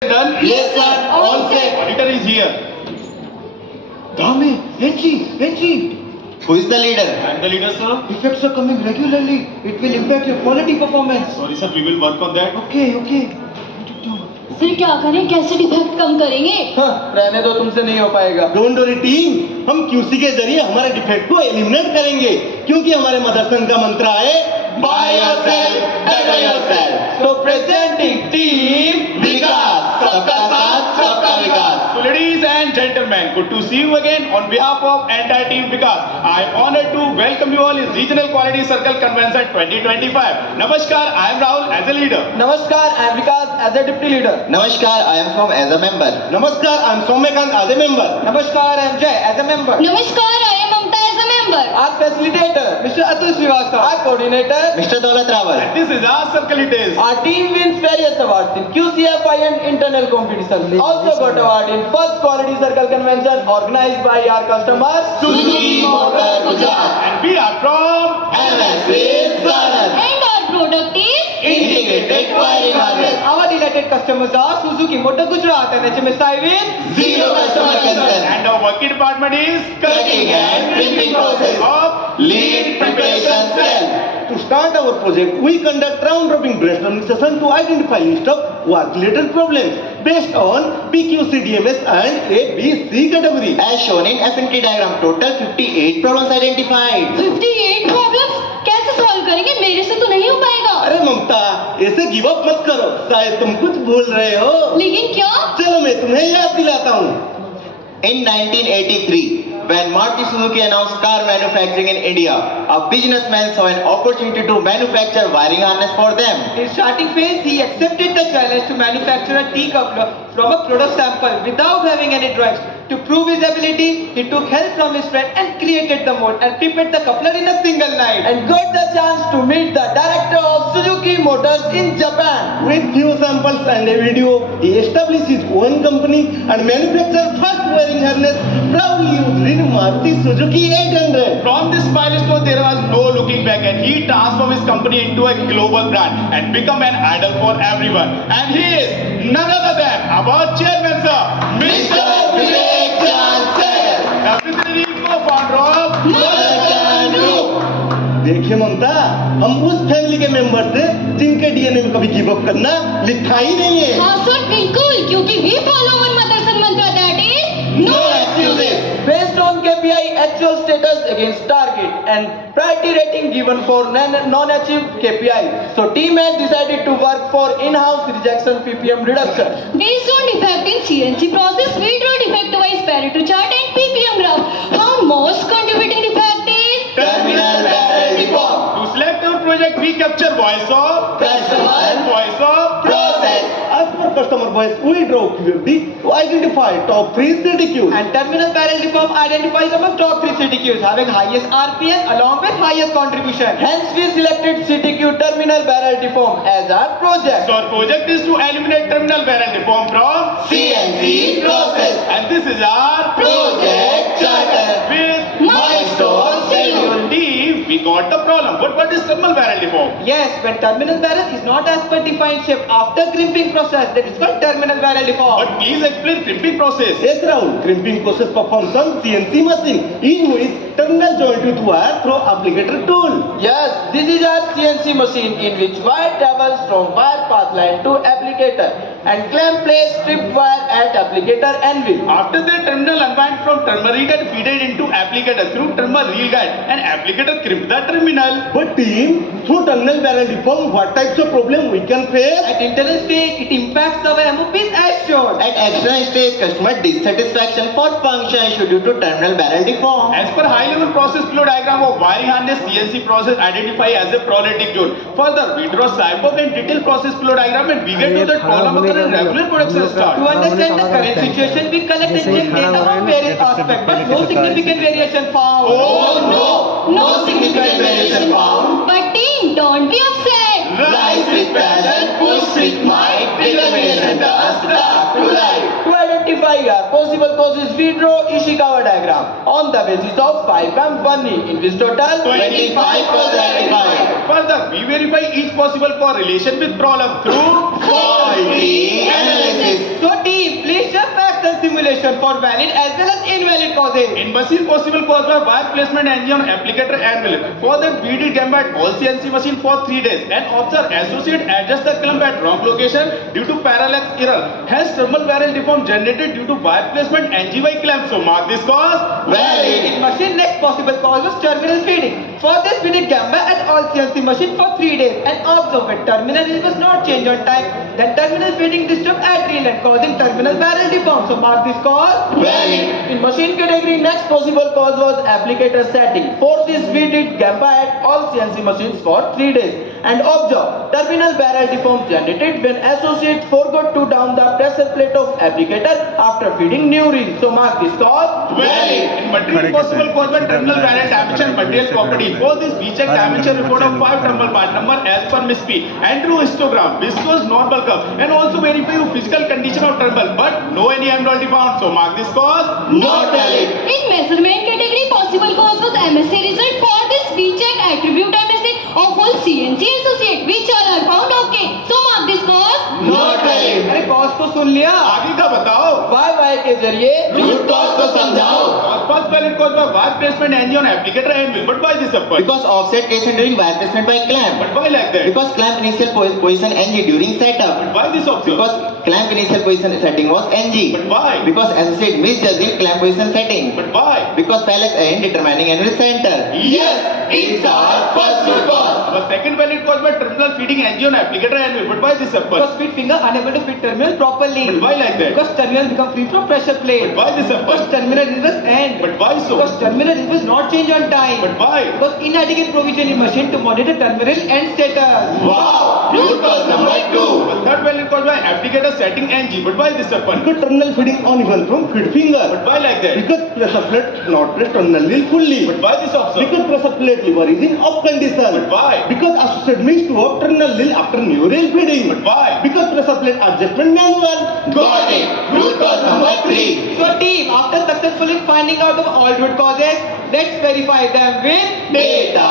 Done? Yes, sir. All set. Auditor is here. Dame, Henchi. Who is the leader? I am the leader, sir. Effects are coming regularly. It will impact your quality performance. Sorry, sir. We will work on that. Okay. Sir क्या करें, कैसे defect कम करेंगे? हाँ, रहने दो, तुमसे नहीं हो पाएगा। डोंट वरी टीम, हम QC के जरिए हमारे डिफेक्ट को एलिमिनेट करेंगे, क्योंकि हमारे मदरसन का मंत्र है by yourself, better yourself. So presenting team विकास, सबका साथ, सबका विकास। So, ladies and gentlemen, good to see you again on behalf of entire team Vikas. I am honored to welcome you all in Regional Quality Circle Convention 2025. Namaskar, I am Rahul as a leader. नमस्कार, I am Vikas as a deputy leader. नमस्कार, I am from as a member. नमस्कार, I am Soumyakant as a member. नमस्कार, I am Jay as a member. नमस्कार, I am Mamta as a member. Our facilitator, Mr. Atul Srivastava. Our coordinator, Mr. Daulat Rawal. And this is our circle it is. Our team wins various awards in QCFI and internal competitions. We also got award in first quality circle convention organized by our customers Suzuki Motor Gujarat. And we are from MSP Zaran. And our product is Integrated Wiring Harness. Our delighted customers are Suzuki Motor Gujarat and HMSI with Zero customer concern. and our working department is Cutting and crimping process. of Lead preparation cell. To start our project, we conduct round-robin brainstorming session to identify list of work-related problems based on PQC, DMS and ABC category. As shown in F&T diagram, total 58 problems identified. 58 problems कैसे solve करेंगे? मेरे से तो नहीं हो पाएगा। अरे ममता, ऐसे गिव अप मत करो, शायद तुम कुछ भूल रहे हो। लेकिन क्या? चलो मैं तुम्हें याद दिलाता हूँ। In 1983, when Maruti Suzuki announced car manufacturing in India, a businessman saw an opportunity to manufacture wiring harness for them. In starting phase, he accepted the challenge to manufacture a T-coupler from a product sample without having any drawings. To prove his ability, he took help from his friend and created the mold and prepared the coupler in a single night. And got the chance to meet the director of Suzuki Motors in Japan. With few samples and a video, he established his own company and manufactured first wiring harness proudly used in Maruti Suzuki 800. From this milestone, there was no looking back, and he transformed his company into a global brand and become an idol for everyone. And he is none other than our chairman, sir, Mr. Vivek Chansel. the visionary co-founder of Motherson Group. देखिए ममता, हम उस family के member से जिनके DNA में कभी give up करना लिखा ही नहीं है। हाँ सर, बिल्कुल, क्योंकि we follow one Motherson mantra, that is No excuses. Based on KPI actual status against target and priority rating given for non-achieved KPI. So team has decided to work for in-house rejection PPM reduction. based on defect in CNC process, we draw defect-wise Pareto chart and PPM graph. Our most contributing defect is Terminal barrel deform. To select our project, we capture voice of Customer. voice of Process. As per customer voice, we draw QFD to identify top 3 CTQs. And terminal barrel deform identifies among top 3 CTQs having highest RPS along with highest contribution. Hence we selected CTQ terminal barrel deform as our project. So our project is to eliminate terminal barrel deform from CNC process. and this is our Project charter. with Milestone schedule. Team, we got the problem. What is terminal barrel deform? Yes, when terminal barrel is not as per defined shape after crimping process, that is called terminal barrel deform. But please explain crimping process. Yes, Rahul. Crimping process performs on CNC machine in which terminal joint with wire through applicator tool. Yes, this is our CNC machine in which wire travels from wire path line to applicator and clamp place stripped wire at applicator anvil. After the terminal unwind from terminal reed and feeded into applicator through terminal reel guide and applicator crimp the terminal. But team, through terminal barrel deform, what types of problem we can face? At internal stage, it impacts our MOPs as shown. At external stage, customer dissatisfaction for function issue due to terminal barrel deform. As per high level process flow diagram of wiring harness, CNC process identify as a problematic zone. Further, we draw cyborg and detailed process flow diagram and we get to that problem occur in regular production start. To understand the current situation, we collect and check data on various aspects, but no significant variation found. Oh no! No significant variation found. but team, don't be upset. Rise with passion, push with might, determination does start to life. To identify our possible causes, we draw Ishikawa diagram on the basis of 5 and 1E, in which total 25% identified. Further, we verify each possible correlation with problem through Faulty analysis. implementation for valid as well as invalid causes. In machine possible caused by wire placement NG on applicator anvil. For that we did Gamba at all CNC machine for 3 days and observe associate adjust the clamp at wrong location due to parallax error. Hence thermal barrel deform generated due to wire placement NGY clamp. So mark this cause Valid. In machine, next possible cause was terminal feeding. For this, we did Gamba at all CNC machine for 3 days and observed that terminal reel was not changed on time. Then terminal feeding disturbed at reel and causing terminal barrel deform. So mark this cause Valid. In machine category, next possible cause was applicator setting. For this, we did Gamba at all CNC machines for 3 days and observed terminal barrel deform generated when associate forgot to down the pressure plate of applicator after feeding new reel. So mark this cause valid. In material possible cause by terminal barrel damage and material property. For this we check dimension report of 5 terminal part number as per Miss P and drew histogram, viscous normal curve and also verify physical condition of terminal but no any abnormality found. So mark this cause not valid. In measurement category, possible cause was MSA result. For this, we check attribute MSA of whole CNC associate, which all are found okay. So mark this cause Not valid. अरे cause को सुन लिया. आगे का बताओ. YY के जरिए root cause को समझाओ. First valid cause by wire placement NG on applicator anvil. But why this happen? Because offset creation during wire placement by clamp. But why like that? Because clamp initial position NG during setup. But why this observe? Because clamp initial position setting was NG. But why? Because associate misjudged in clamp position setting. But why? Because parallax in determining anvil center. Yes, it's our first root cause. The second valid cause by terminal feeding NG on applicator anvil. But why this happen? Because feed finger unable to fit terminal properly. But why like that? Because terminal become free from pressure plate. But why this Because happen? terminal reel was end. But why so? Because terminal reel was not changed on time. But why? Because inadequate provision in machine to monitor terminal end status. Wow, root cause number 2. The third valid cause by applicator setting NG. But why this happen? Because terminal feeding uneven from feed finger. But why like that? Because pressure plate not press terminal reel fully. But why this observe? Because pressure plate lever is in off condition. But why? Because associate missed to work terminal reel after new reel feeding. But why? Because pressure plate adjustment manual. Got it. Root cause number 3. So team, after successfully finding out of all root causes, let's verify them with Data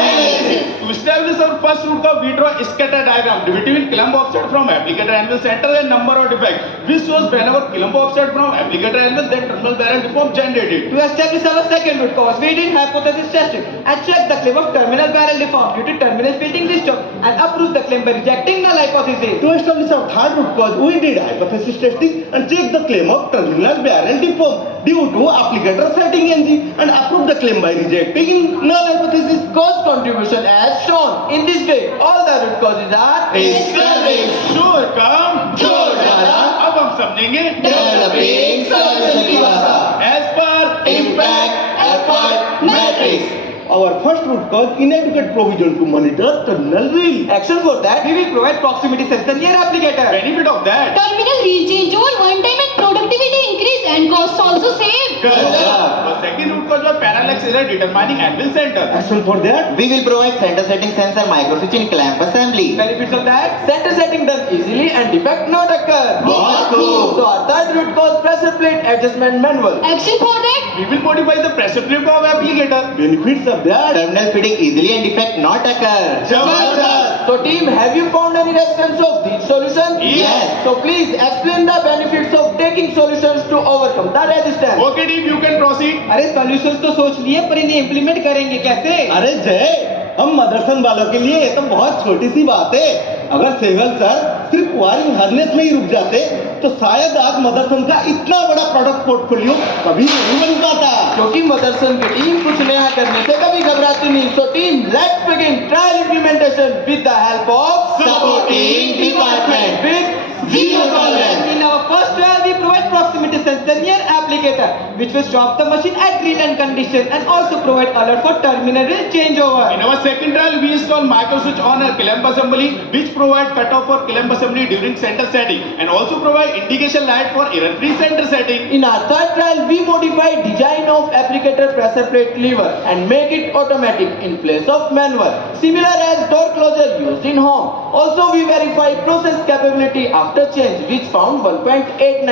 analysis. To establish our first root cause, we draw a scatter diagram between clamp offset from applicator anvil center and number of defect. This shows whenever clamp offset from applicator anvil, then terminal barrel deform generated. To establish our second root cause, we did hypothesis testing and checked the claim of terminal barrel deform due to terminal fitting disturb and approved the claim by rejecting the hypothesis. To establish our third root cause, we did hypothesis testing and checked the claim of terminal barrel deform due to applicator setting NG and approved the claim by rejecting null hypothesis. Cause contribution as shown. In this way, all the root causes are established. Sure, come. जोर डाला. अब हम समझेंगे Developing solution की भाषा. as per Impact, effort, matrix. Our first root cause, inadequate provision to monitor terminal reel. Action for that. We will provide proximity sensor near applicator. benefit of that. terminal reel change over one time and productivity increase and cost also saved. The second root cause was parallax error determining anvil center. Action for that. We will provide center setting sensor microswitch in clamp assembly. Benefits of that? Center setting done easily and defect not occur. बहुत खूब. So our third root cause pressure plate adjustment manual. Action for that, We will modify the pressure plate of applicator. Benefits of that. Terminal feeding easily and defect not occur. Jabardast. So team, have you found any reference of these solutions? Yes. So please explain the benefits of taking solutions to overcome the resistance. Okay, team, you can proceed. अरे solutions तो सोच लिए पर इन्हें implement करेंगे कैसे? अरे जय, हम मदरसन वालों के लिए ये तो बहुत छोटी सी बात है. अगर सेहगल सर सिर्फ वायरिंग हार्नेस में ही रुक जाते तो शायद आज मदरसन का इतना बड़ा प्रोडक्ट पोर्टफोलियो कभी नहीं बन पाता. क्योंकि मदरसन की टीम कुछ नया करने से कभी घबराती नहीं. So team, let's begin trial implementation with the help of supporting department with zero tolerance. In our first trial, we provide proximity sensor near applicator, which will stop the machine at real end condition and also provide alert for terminal reel changeover. In our second trial, we install microswitch on a clamp assembly, which provide cutoff for clamp assembly during center setting, and also provide indication light for error-free center setting. In our third trial, we modify design of applicator pressure plate lever and make it automatic in place of manual, similar as door closer used in home. Also, we verify process capability after change, which found 1.89,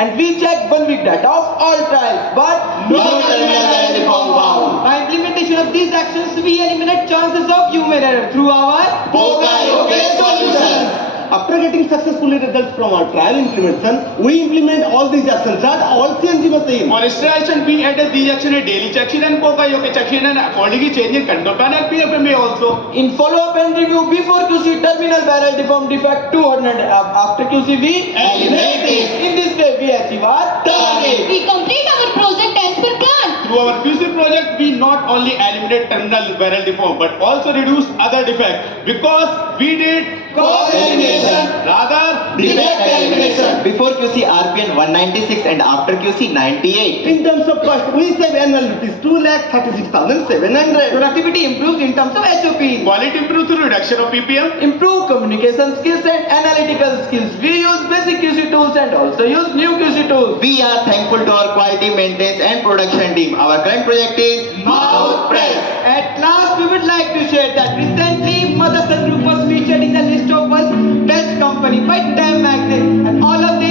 and we check 1 week data of all trials, but no terminal barrel deform found. By implementation of these actions, we eliminate chances of human error through our Poka Yoga solutions. After getting successfully results from our trial implementation, we implement all these actions at all CNC machines. On installation, we added these action a daily check-in and Pokayoke check-in and accordingly changing control panel PFMA also. In follow-up and review, before QC terminal barrel deform defect 200, after QC we Eliminate it. In this way we achieve our target. We complete our project as per plan. Through our QC project, we not only eliminate terminal barrel deform but also reduce other defects because we did Cause elimination. rather Defect elimination. Before QC RPN 196 and after QC 98. In terms of cost, we save annual rupees 2,36,700. Productivity improves in terms of HOP. quality improve through reduction of PPM. Improve communication skills and analytical skills. We use basic QC tools and also use new QC tools. We are thankful to our quality maintenance and production team. Our current project is Mouth Press. At last, we would like to share that recently Motherson Group was featured in the list of world's best company by Time Magazine, and all of these